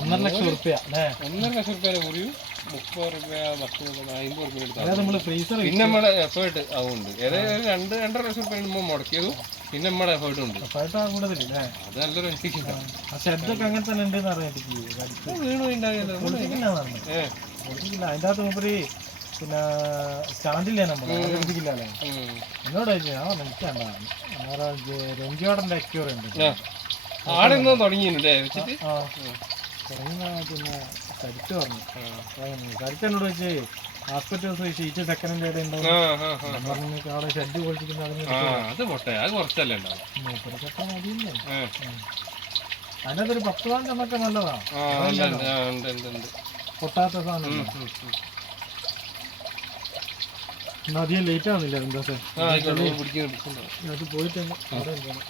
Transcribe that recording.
ഒന്നര ലക്ഷം റുപ്യ അല്ലേ? ഒന്നര ലക്ഷം റുപ്യ ഒരു മുപ്പത് റുപ്യ പത്ത് അമ്പത് റുപ്യ എടുത്താൽ നമ്മൾ ഫ്രീസർ പിന്നെ നമ്മുടെ എഫേർട്ട് അതുകൊണ്ട് ഏതായാലും രണ്ട് രണ്ടര ലക്ഷം റുപ്യ നമ്മൾ മുടക്കിയതും പിന്നെ നമ്മുടെ എഫേർട്ടും ഉണ്ട്. കൂടുതലില്ലേ അത് നല്ലൊരു ശബ്ദമൊക്കെ അങ്ങനെ തന്നെ ഉണ്ട് എന്ന് അറിയാം അതിന്റെ അകത്ത് മുമ്പ് പിന്നെ സ്റ്റാൻഡില്ലേ നമ്മൾ ഉം. എന്നോട് ചോദിച്ചാൽ എനിക്കണ്ട അന്നേരം രഞ്ജിയോടന്റെ അക്യൂർ ഉണ്ട്. ആടെ എന്തോ തുടങ്ങിയില്ലേ വെച്ചിട്ട്? ആ തുടങ്ങുന്ന പിന്നെ സരിത്ത് പറഞ്ഞു സരിത്ത് എന്നോട് വെച്ച് ഹോസ്പിറ്റൽസ് ഷീറ്റ് സെക്കൻഡ് ഇടയിൽ ഉണ്ടാവും. അവിടെ ഷെഡ് പൊളിച്ചിട്ടുണ്ട് അതിന് അത് പൊട്ടെ അത് കുറച്ചല്ലേ ഉണ്ടാവും മൂപ്പരൊക്കെ മതിയില്ലേ? ഏ. അതിനകത്ത് ഒരു പത്ത് പവൻ നല്ലതാ. ആ ഉണ്ട് ഉണ്ട് ആ, ഉണ്ട് ഉണ്ട് ഉണ്ട്. പൊട്ടാത്ത സാധനം അധികം ലേറ്റ് ആവുന്നില്ല എന്താ സാർ? പോയിട്ടുണ്ട് അവിടെ ഉണ്ട്.